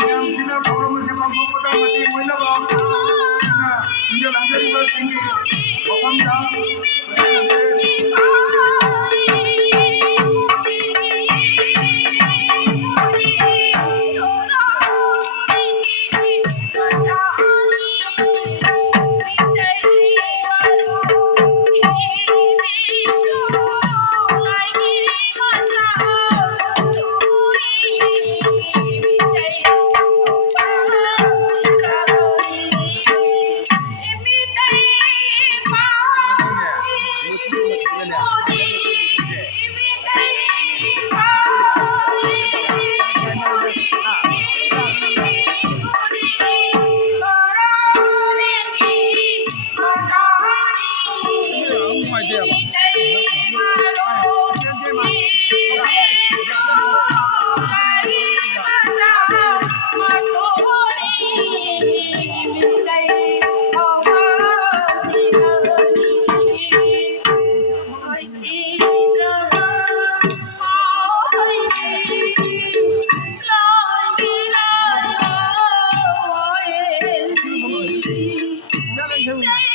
yang sila bawa mesti mampu pada mati mula bawa nah dia lanjut juga tinggi paham dah Hãy subscribe cho kênh Ghiền Mì Gõ để không bỏ lỡ